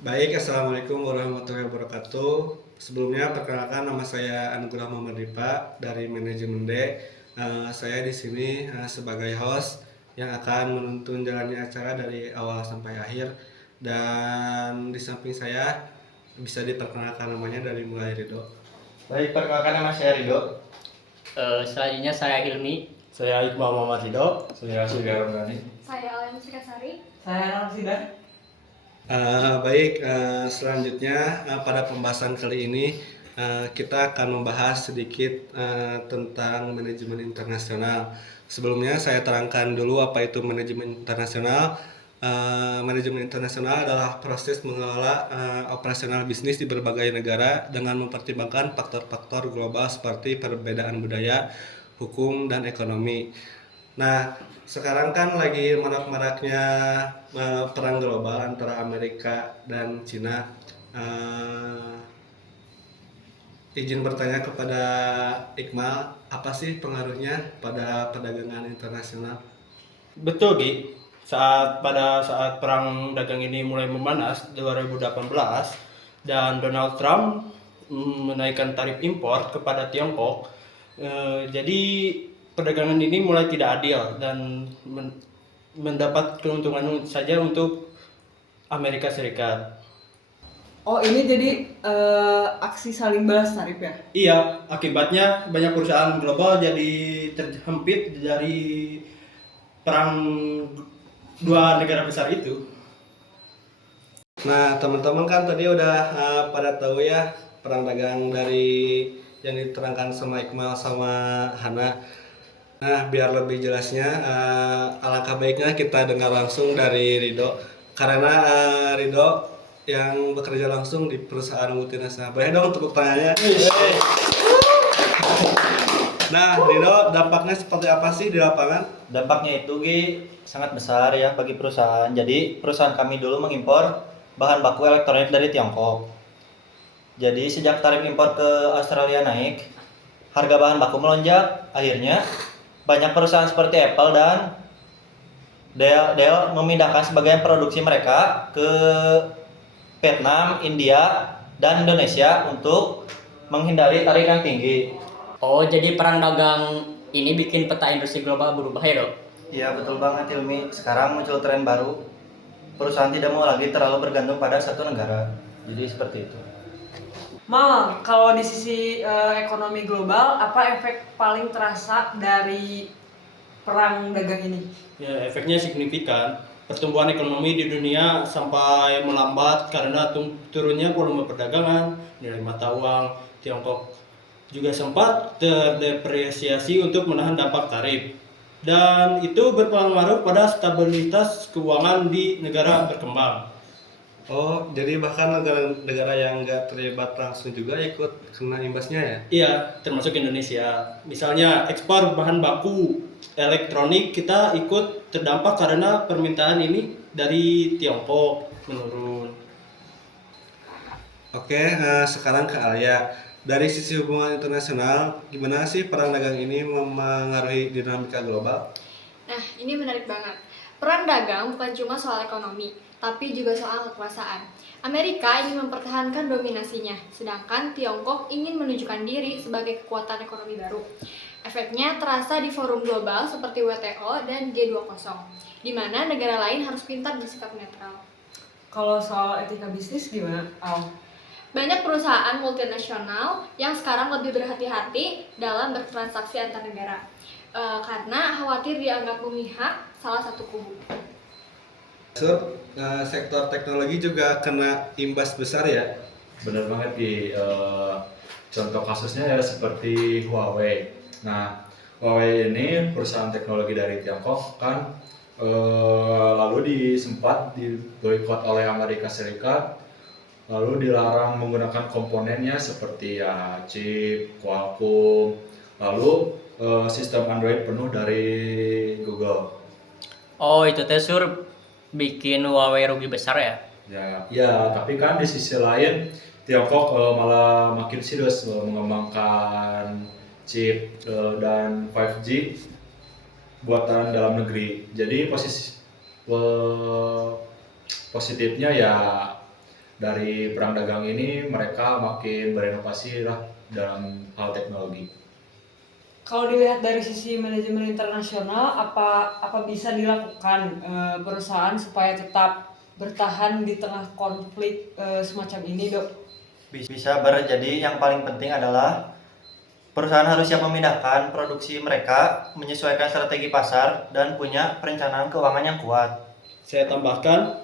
Baik, Assalamualaikum warahmatullahi wabarakatuh. Sebelumnya, perkenalkan nama saya Anugrah Muhammad Dipa dari Manajemen D. Saya di sini sebagai host yang akan menuntun jalannya acara dari awal sampai akhir. Dan di samping saya bisa diperkenalkan namanya dari mulai Ridho. Baik, perkenalkan nama saya Ridho. Selanjutnya saya Hilmi. Saya Iqbal Muhammad Ridho. Saya Sugiyarno Gani. Saya Alia Sari. Saya Ramsidan. Baik, selanjutnya pada pembahasan kali ini kita akan membahas sedikit tentang manajemen internasional. Sebelumnya saya terangkan dulu apa itu manajemen internasional. Manajemen internasional adalah proses mengelola operasional bisnis di berbagai negara dengan mempertimbangkan faktor-faktor global seperti perbedaan budaya, hukum, dan ekonomi. Nah, sekarang kan lagi marak-maraknya perang global antara Amerika dan Cina. Izin bertanya kepada Iqmal, apa sih pengaruhnya pada perdagangan internasional? Betul, Gi. Pada saat perang dagang ini mulai memanas 2018 dan Donald Trump menaikkan tarif impor kepada Tiongkok, jadi perdagangan ini mulai tidak adil dan mendapat keuntungan saja untuk Amerika Serikat. Oh, ini jadi aksi saling balas tarif ya? Iya, akibatnya banyak perusahaan global jadi terhempit dari perang dua negara besar itu. Nah, teman-teman kan tadi udah pada tahu ya perang dagang dari yang diterangkan sama Iqmal sama Hana. Nah, biar lebih jelasnya, alangkah baiknya kita dengar langsung dari Ridho. Karena Ridho yang bekerja langsung di perusahaan multinasional. Boleh dong tepuk tangannya? Nah, Ridho, dampaknya seperti apa sih di lapangan? Dampaknya itu sangat besar ya bagi perusahaan. Jadi perusahaan kami dulu mengimpor bahan baku elektronik dari Tiongkok. Jadi sejak tarif impor ke Australia naik, harga bahan baku melonjak. Akhirnya banyak perusahaan seperti Apple dan Dell memindahkan sebagian produksi mereka ke Vietnam, India, dan Indonesia untuk menghindari tarif yang tinggi. Oh, jadi perang dagang ini bikin peta industri global berubah ya, Dok? Iya betul banget Hilmi. Sekarang muncul tren baru. Perusahaan tidak mau lagi terlalu bergantung pada satu negara. Jadi seperti itu. Mal, kalau di sisi ekonomi global, apa efek paling terasa dari perang dagang ini? Ya, efeknya signifikan. Pertumbuhan ekonomi di dunia sampai melambat karena turunnya volume perdagangan, nilai mata uang Tiongkok juga sempat terdepresiasi untuk menahan dampak tarif. Dan itu berpengaruh pada stabilitas keuangan di negara berkembang. Oh, jadi bahkan negara-negara yang nggak terlibat langsung juga ikut kena imbasnya ya? Iya, termasuk Indonesia. Misalnya ekspor bahan baku elektronik kita ikut terdampak karena permintaan ini dari Tiongkok menurun. Oke, sekarang ke Alia. Dari sisi hubungan internasional, gimana sih perang dagang ini mempengaruhi dinamika global? Nah, ini menarik banget. Perang dagang bukan cuma soal ekonomi, tapi juga soal kekuasaan. Amerika ingin mempertahankan dominasinya, sedangkan Tiongkok ingin menunjukkan diri sebagai kekuatan ekonomi baru. Efeknya terasa di forum global seperti WTO dan G20, di mana negara lain harus pintar bersikap netral. Kalau soal etika bisnis gimana, Al? Banyak perusahaan multinasional yang sekarang lebih berhati-hati dalam bertransaksi antar negara karena khawatir dianggap memihak salah satu kubu. Sektor teknologi juga kena imbas besar ya? Benar banget contoh kasusnya ya seperti Huawei. Nah, Huawei ini perusahaan teknologi dari Tiongkok kan lalu sempat diboikot oleh Amerika Serikat, lalu dilarang menggunakan komponennya seperti ya chip, Qualcomm, lalu sistem Android penuh dari Google. Oh, itu teh bikin Huawei rugi besar ya? Ya, tapi kan di sisi lain Tiongkok malah makin serius mengembangkan chip dan 5G buatan dalam negeri. Jadi positifnya ya dari perang dagang ini mereka makin berinovasi lah dalam hal teknologi. Kalau dilihat dari sisi manajemen internasional, apa bisa dilakukan perusahaan supaya tetap bertahan di tengah konflik semacam ini, Dok? Bisa jadi yang paling penting adalah perusahaan harus siap memindahkan produksi mereka, menyesuaikan strategi pasar, dan punya perencanaan keuangan yang kuat. Saya tambahkan,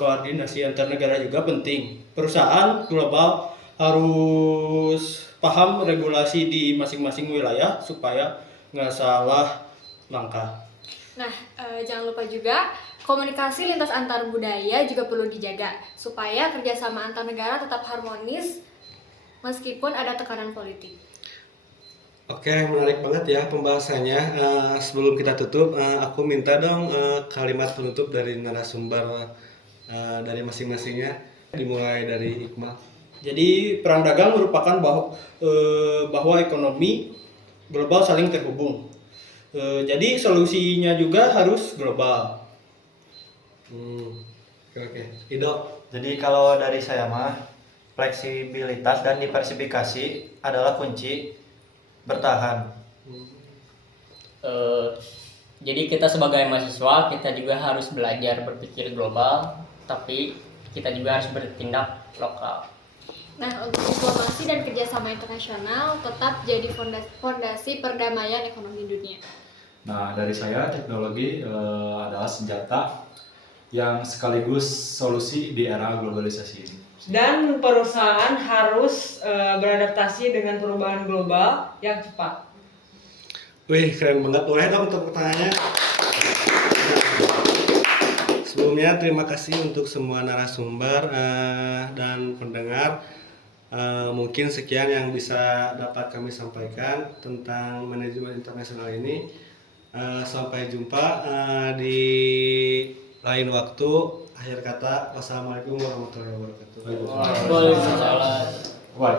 koordinasi antar negara juga penting. Perusahaan global harus paham regulasi di masing-masing wilayah supaya nggak salah langkah. Nah, jangan lupa juga komunikasi lintas antar budaya juga perlu dijaga supaya kerjasama antar negara tetap harmonis meskipun ada tekanan politik. Oke, menarik banget ya pembahasannya. Sebelum kita tutup, aku minta dong kalimat penutup dari narasumber dari masing-masingnya. Dimulai dari Iqmal. Jadi perang dagang merupakan bahwa ekonomi global saling terhubung. Jadi solusinya juga harus global. Oke. Ido. Jadi kalau dari saya mah, fleksibilitas dan diversifikasi adalah kunci bertahan. Jadi kita sebagai mahasiswa kita juga harus belajar berpikir global, tapi kita juga harus bertindak lokal. Nah, untuk diplomasi dan kerjasama internasional tetap jadi fondasi perdamaian ekonomi dunia. Nah, dari saya teknologi adalah senjata yang sekaligus solusi di era globalisasi ini. Dan perusahaan harus beradaptasi dengan perubahan global yang cepat. Wih, keren banget. Boleh dong untuk pertanyaannya. Sebelumnya terima kasih untuk semua narasumber dan pendengar. Mungkin sekian yang bisa dapat kami sampaikan tentang manajemen internasional ini. Sampai jumpa di lain waktu. Akhir kata, wassalamualaikum warahmatullahi wabarakatuh. Waalaikumsalam. Wah.